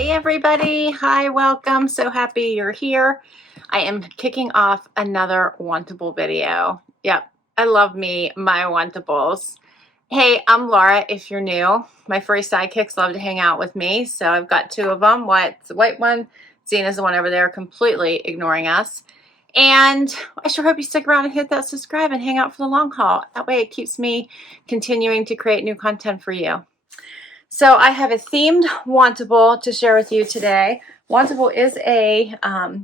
Hey everybody, hi, welcome. So happy you're here. I am kicking off another Wantable video. Yep, I love me my Wantables. Hey, I'm Laura if you're new. My furry sidekicks love to hang out with me, so I've got two of them. What's the white one? Zena's the one over there completely ignoring us. And I sure hope you stick around and hit that subscribe and hang out for the long haul. That way it keeps me continuing to create new content for you. So I have a themed Wantable to share with you today. Wantable is a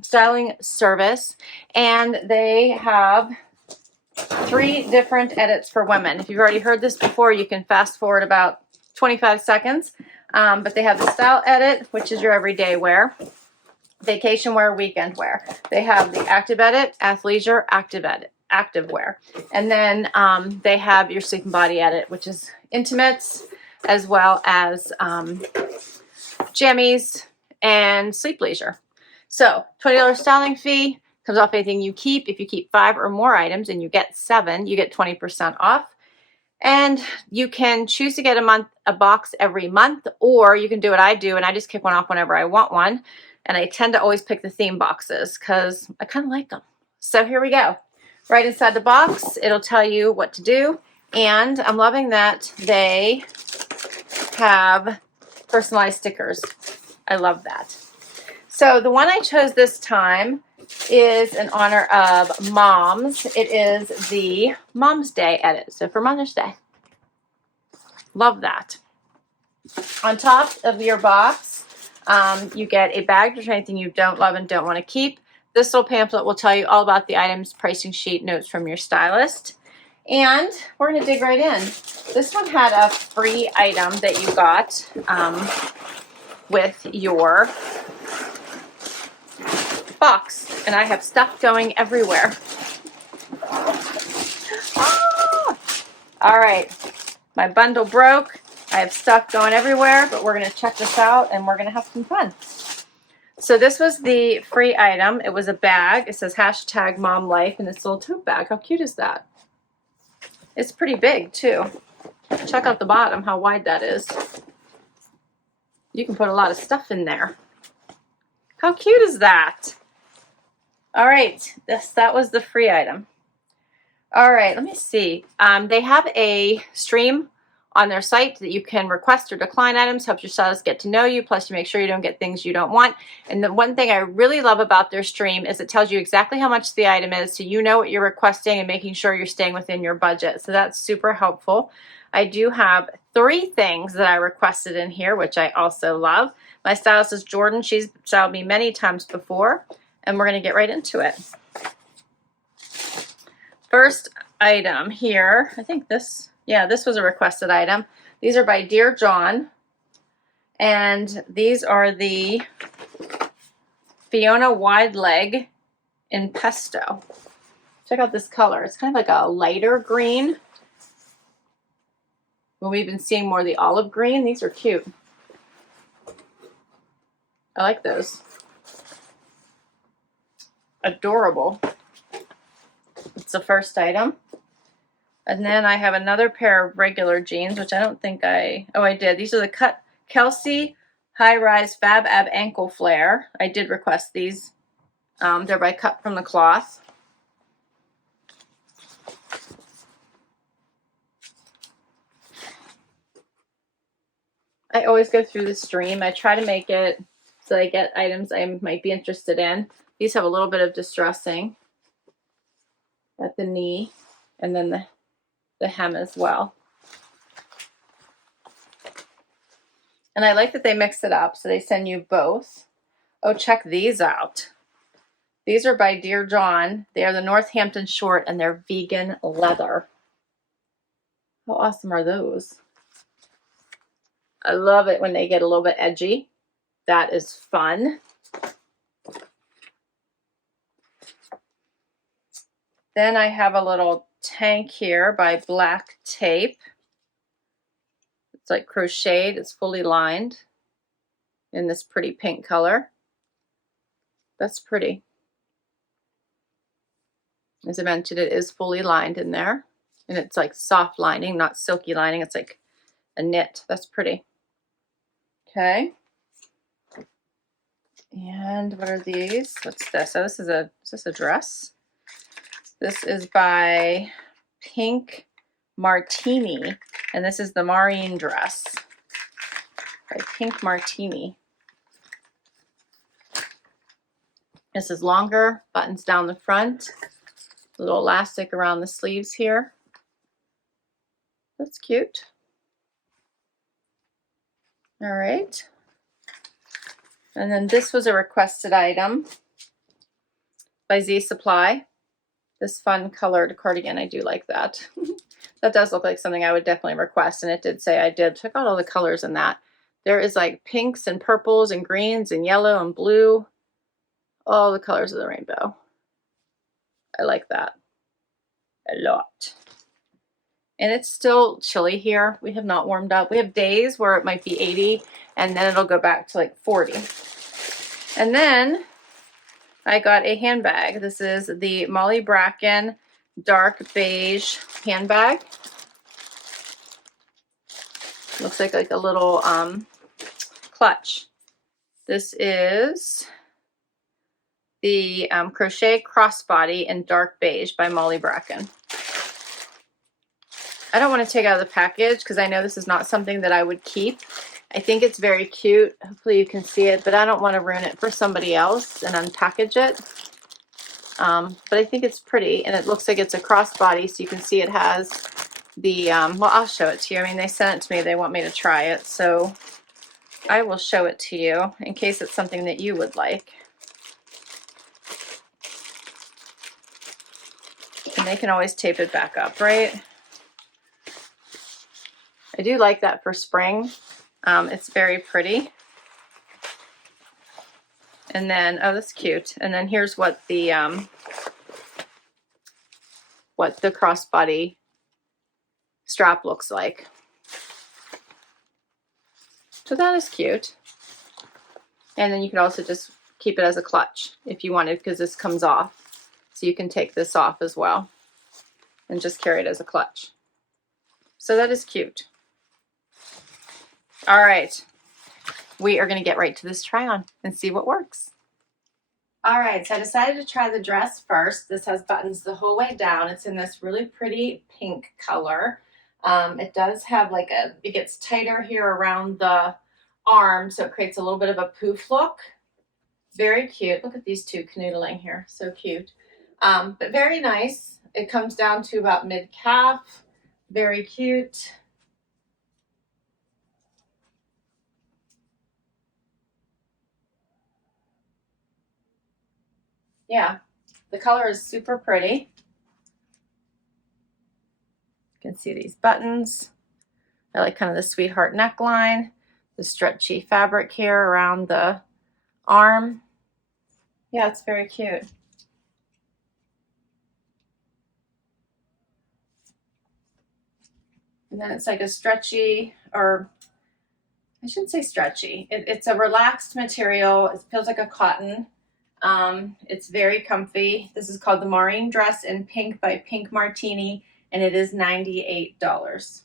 styling service, and they have 3 different edits for women. If you've already heard this before, you can fast forward about 25 seconds. But they have the style edit, which is your everyday wear, vacation wear, weekend wear. They have the active edit, athleisure, active edit, active wear. And then they have your sleep and body edit, which is intimates, as well as jammies and sleep leisure. So $20 styling fee comes off anything you keep. If you keep 5 or more items and you get 7, you get 20% off. And you can choose to get a box every month, or you can do what I do, and I just kick one off whenever I want one. And I tend to always pick the theme boxes because I kind of like them. So here we go. Right inside the box, it'll tell you what to do. And I'm loving that they have personalized stickers. I love that. So the one I chose this time is in honor of moms. It is the Mom's Day edit. So for Mother's Day. Love that. On top of your box, you get a bag for anything you don't love and don't want to keep. This little pamphlet will tell you all about the items, pricing sheet, notes from your stylist. And we're going to dig right in. This one had a free item that you got with your box. And I have stuff going everywhere. Ah! All right. My bundle broke. I have stuff going everywhere, but we're going to check this out and we're going to have some fun. So this was the free item. It was a bag. It says #MomLife in this little tote bag. How cute is that? It's pretty big too. Check out the bottom, how wide that is. You can put a lot of stuff in there. How cute is that? All right, that was the free item. All right, let me see. They have a stream on their site that you can request or decline items, helps your stylist get to know you, plus you make sure you don't get things you don't want. And the one thing I really love about their stream is it tells you exactly how much the item is, so you know what you're requesting and making sure you're staying within your budget. So that's super helpful. I do have 3 things that I requested in here, which I also love. My stylist is Jordan. She's styled me many times before, and we're going to get right into it. First item here, I think this was a requested item. These are by Dear John, and these are the Fiona wide leg in pesto. Check out this color. It's kind of like a lighter green. When we've been seeing more of the olive green, these are cute. I like those. Adorable. It's the first item. And then I have another pair of regular jeans, which I don't think I did. These are the Kelsey High Rise Fab Ab Ankle Flare. I did request these. They're by Cut from the Cloth. I always go through the stream. I try to make it so I get items I might be interested in. These have a little bit of distressing at the knee, and then the hem as well. And I like that they mix it up, so they send you both. Oh, check these out. These are by Dear John. They are the Northampton short, and they're vegan leather. How awesome are those? I love it when they get a little bit edgy. That is fun. Then I have a little tank here by Black Tape. It's like crocheted. It's fully lined in this pretty pink color. That's pretty. As I mentioned, it is fully lined in there. And it's like soft lining, not silky lining. It's like a knit. That's pretty. Okay. And what are these? What's this? Oh, is this a dress? This is by Pink Martini, and this is the Maureen dress by Pink Martini. This is longer, buttons down the front, little elastic around the sleeves here. That's cute. All right. And then this was a requested item by Z Supply. This fun colored cardigan, I do like that. That does look like something I would definitely request, and it did say I did. Check out all the colors in that. There is like pinks and purples and greens and yellow and blue. All the colors of the rainbow. I like that a lot. And it's still chilly here. We have not warmed up. We have days where it might be 80 and then it'll go back to like 40. And then I got a handbag. This is the Molly Bracken dark beige handbag. Looks like a little clutch. This is the Crochet Crossbody in dark beige by Molly Bracken. I don't want to take it out of the package because I know this is not something that I would keep. I think it's very cute. Hopefully you can see it, but I don't want to ruin it for somebody else and unpackage it. But I think it's pretty, and it looks like it's a crossbody, so you can see it has the, well, I'll show it to you. I mean, they sent it to me. They want me to try it, so I will show it to you in case it's something that you would like. And they can always tape it back up, right? I do like that for spring. It's very pretty. And then, oh, that's cute. And then here's what the crossbody strap looks like. So that is cute. And then you could also just keep it as a clutch if you wanted, because this comes off. So you can take this off as well and just carry it as a clutch. So that is cute. All right, we are going to get right to this try on and see what works. All right, so I decided to try the dress first. This has buttons the whole way down. It's in this really pretty pink color. It does have like it gets tighter here around the arm, so it creates a little bit of a poof look. Very cute. Look at these two canoodling here, so cute. But very nice. It comes down to about mid-calf. Very cute. Yeah, the color is super pretty. You can see these buttons. I like kind of the sweetheart neckline, the stretchy fabric here around the arm. Yeah, it's very cute. And then it's like a stretchy, or I shouldn't say stretchy. It's a relaxed material. It feels like a cotton. It's very comfy. This is called the Maureen dress in pink by Pink Martini, and it is $98.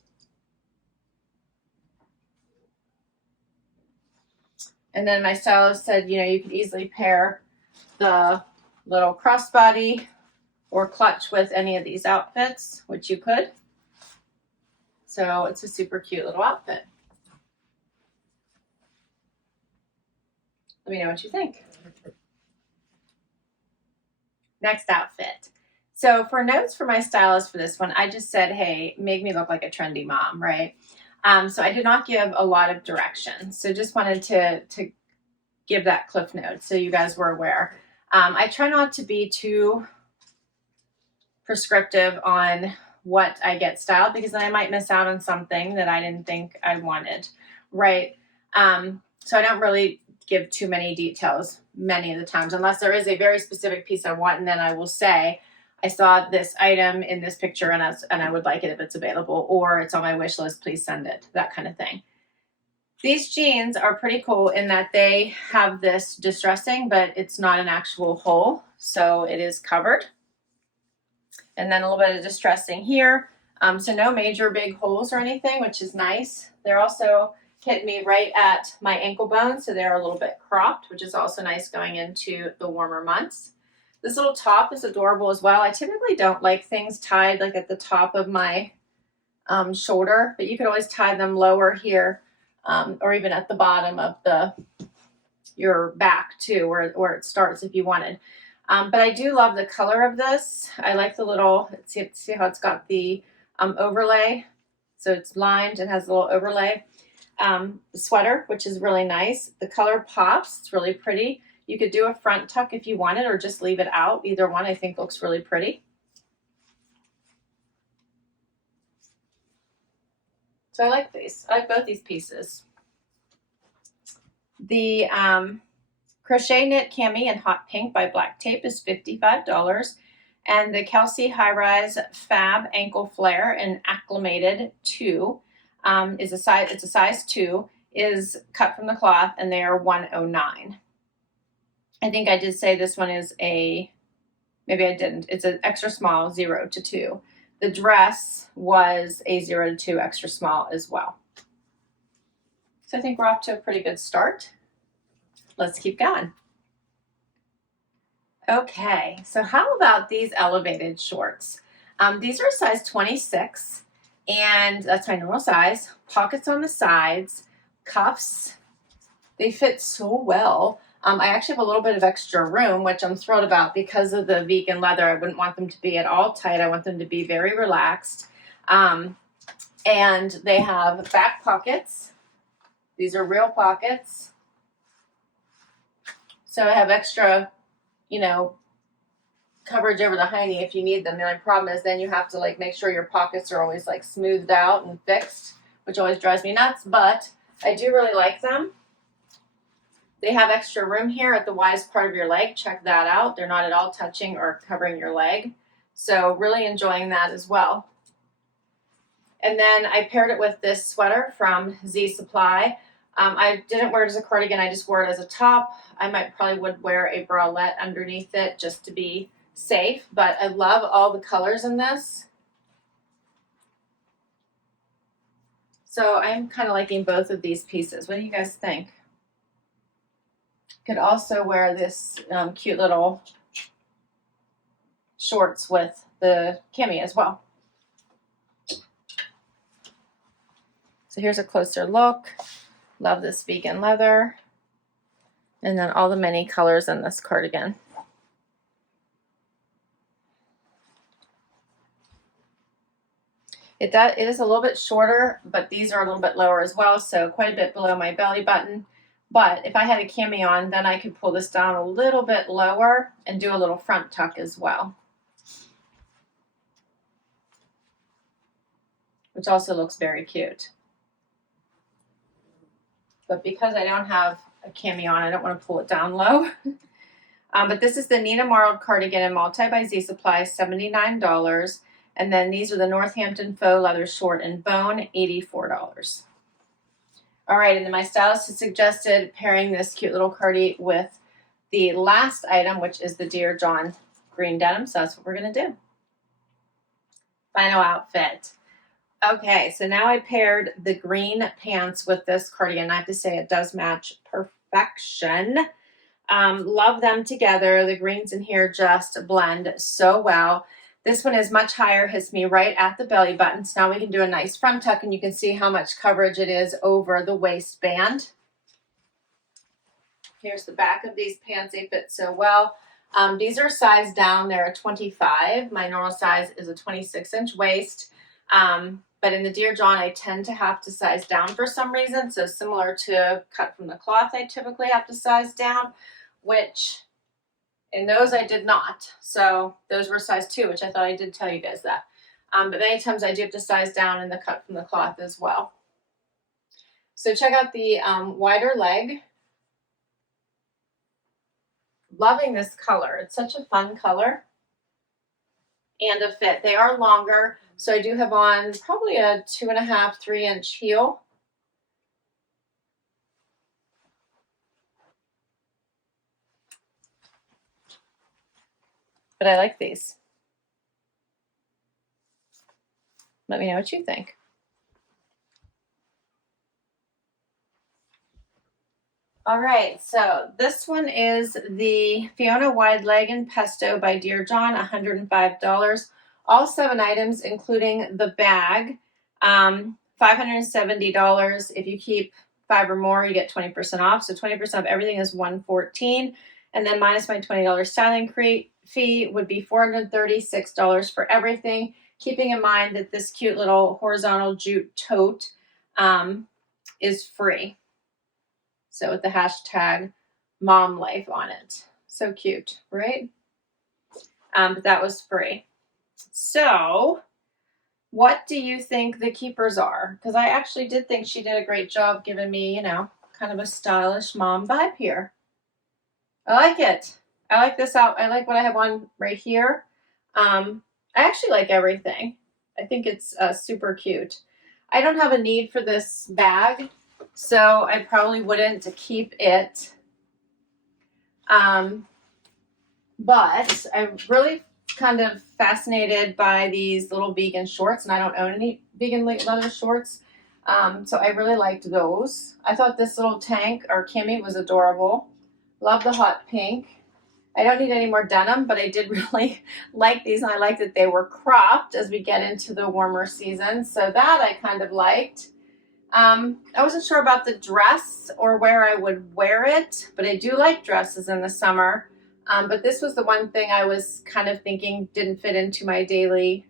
And then my stylist said, you know, you could easily pair the little crossbody or clutch with any of these outfits, which you could. So it's a super cute little outfit. Let me know what you think. Next outfit. So for notes for my stylist for this one, I just said, hey, make me look like a trendy mom, right? So I did not give a lot of directions. So just wanted to give that cliff note so you guys were aware. I try not to be too prescriptive on what I get styled, because then I might miss out on something that I didn't think I wanted, right? So I don't really give too many details many of the times, unless there is a very specific piece I want, and then I will say, I saw this item in this picture and I would like it if it's available, or it's on my wish list, please send it, that kind of thing. These jeans are pretty cool in that they have this distressing, but it's not an actual hole, so it is covered. And then a little bit of distressing here. So no major big holes or anything, which is nice. They're also hit me right at my ankle bone, so they're a little bit cropped, which is also nice going into the warmer months. This little top is adorable as well. I typically don't like things tied like at the top of my shoulder, but you could always tie them lower here, or even at the bottom of your back too, where it starts if you wanted. But I do love the color of this. I like the little, see how it's got the overlay. So it's lined and has a little overlay. Sweater, which is really nice. The color pops, it's really pretty. You could do a front tuck if you wanted, or just leave it out. Either one I think looks really pretty. So I like these. I like both these pieces. The Crochet Knit Cami in Hot Pink by Black Tape is $55. And the Kelsey High Rise Fab Ankle Flare in Acclimated 2 it's a size 2, is cut from the cloth, and they are $109. I think I did say this one is maybe I didn't. It's an extra small, 0 to 2. The dress was a 0 to 2 extra small as well. So I think we're off to a pretty good start. Let's keep going. Okay, so how about these elevated shorts? These are size 26, and that's my normal size. Pockets on the sides, cuffs. They fit so well. I actually have a little bit of extra room, which I'm thrilled about because of the vegan leather. I wouldn't want them to be at all tight. I want them to be very relaxed. And they have back pockets. These are real pockets. So I have extra, coverage over the hiney if you need them. The only problem is then you have to like make sure your pockets are always like smoothed out and fixed, which always drives me nuts, but I do really like them. They have extra room here at the widest part of your leg. Check that out. They're not at all touching or covering your leg. So really enjoying that as well. And then I paired it with this sweater from Z Supply. I didn't wear it as a cardigan. I just wore it as a top. I probably would wear a bralette underneath it just to be safe, but I love all the colors in this. So I'm kind of liking both of these pieces. What do you guys think? Could also wear this cute little shorts with the cami as well. So here's a closer look. Love this vegan leather. And then all the many colors in this cardigan. It is a little bit shorter, but these are a little bit lower as well, so quite a bit below my belly button. But if I had a cami on, then I could pull this down a little bit lower and do a little front tuck as well, which also looks very cute. But because I don't have a cami on, I don't want to pull it down low. But this is the Nina Marled cardigan in multi by Z Supply, $79. And then these are the Northampton Faux Leather Short and Bone, $84. All right, and then my stylist has suggested pairing this cute little cardi with the last item, which is the Dear John green denim. So that's what we're going to do. Final outfit. Okay, so now I paired the green pants with this cardigan. I have to say it does match perfection. Love them together. The greens in here just blend so well. This one is much higher, hits me right at the belly button. So now we can do a nice front tuck, and you can see how much coverage it is over the waistband. Here's the back of these pants. They fit so well. These are sized down. They're a 25. My normal size is a 26-inch waist. But in the Dear John, I tend to have to size down for some reason. So similar to cut from the cloth, I typically have to size down, which in those I did not. So those were size 2, which I thought I did tell you guys that. But many times I do have to size down in the cut from the cloth as well. So check out the wider leg. Loving this color. It's such a fun color. And a fit. They are longer. So I do have on probably a 2.5, 3-inch heel. But I like these. Let me know what you think. All right, so this one is the Fiona Wide Leg and Pesto by Dear John, $105. All 7 items, including the bag, $570. If you keep 5 or more, you get 20% off. So 20% of everything is $114. And then minus my $20 styling fee would be $436 for everything. Keeping in mind that this cute little horizontal jute tote is free. So with the hashtag mom life on it. So cute, right? But that was free. So what do you think the keepers are? Because I actually did think she did a great job giving me, you know, kind of a stylish mom vibe here. I like it. I like this out. I like what I have on right here. I actually like everything. I think it's super cute. I don't have a need for this bag, so I probably wouldn't keep it. But I'm really kind of fascinated by these little vegan shorts, and I don't own any vegan leather shorts. So I really liked those. I thought this little tank, or Kimmy, was adorable. Love the hot pink. I don't need any more denim, but I did really like these, and I like that they were cropped as we get into the warmer season. So that I kind of liked. I wasn't sure about the dress or where I would wear it, but I do like dresses in the summer. But this was the one thing I was kind of thinking didn't fit into my daily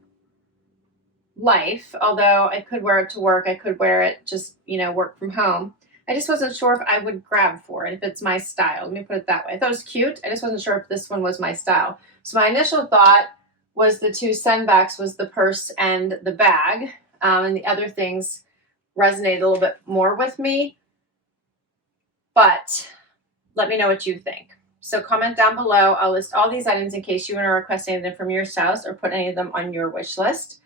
life. Although I could wear it to work, I could wear it just, you know, work from home. I just wasn't sure if I would grab for it, if it's my style. Let me put it that way. I thought it was cute. I just wasn't sure if this one was my style. So my initial thought was the 2 sendbacks was the purse and the bag. And the other things resonated a little bit more with me. But let me know what you think. So comment down below. I'll list all these items in case you want to request anything from your stylist or put any of them on your wish list.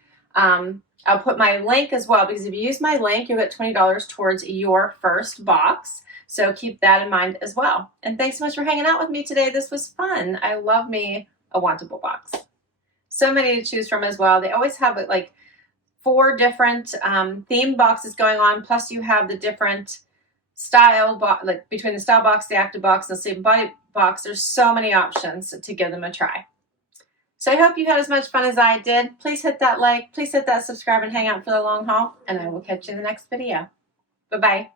I'll put my link as well, because if you use my link, you'll get $20 towards your first box. So keep that in mind as well. And thanks so much for hanging out with me today. This was fun. I love me a Wantable box. So many to choose from as well. They always have like 4 different theme boxes going on. Plus you have the different style, like between the style box, the active box, and the sleep and body box. There's so many options to give them a try. So I hope you had as much fun as I did. Please hit that like, please hit that subscribe, and hang out for the long haul. And I will catch you in the next video. Bye-bye.